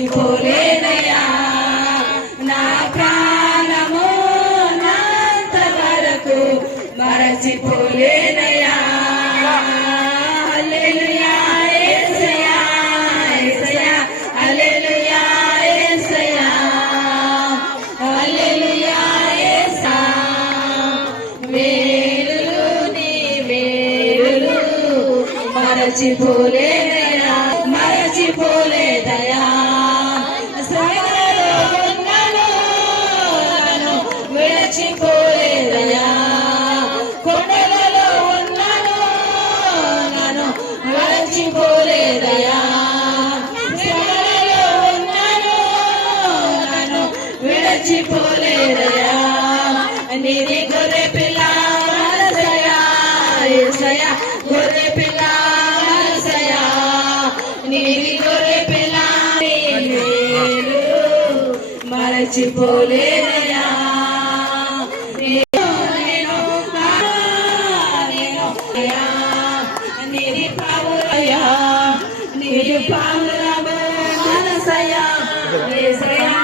మరచిపోలేనయా నా ప్రాణము నాంత వరకు మరచిపోలేనయా హల్లెలూయా యేసయ్యా యేసయ్యా హల్లెలూయా యేసయ్యా హల్లెలూయా యేసయ్యా వేలులు నీ వేలులు మరచిపోలేనయా మరచిపోలేదయా శ్రమలలో ఉన్నను నన్ను విడిచిపోలేదయా కొండలలో ఉన్నను నన్ను మరచిపోలేదయా శ్రమలలో ఉన్నను నన్ను విడిచిపోలేదయా నీది గొర్రె పిల్ల యేసయ్యా యేసయ్యా గొర్రె పిల్ల యేసయ్యా నీది గొర్రె పిల్ల మరచిపోలేదయా నీది పావులయ్యా నీది పావుల మనసయ్యా యేసయ్యా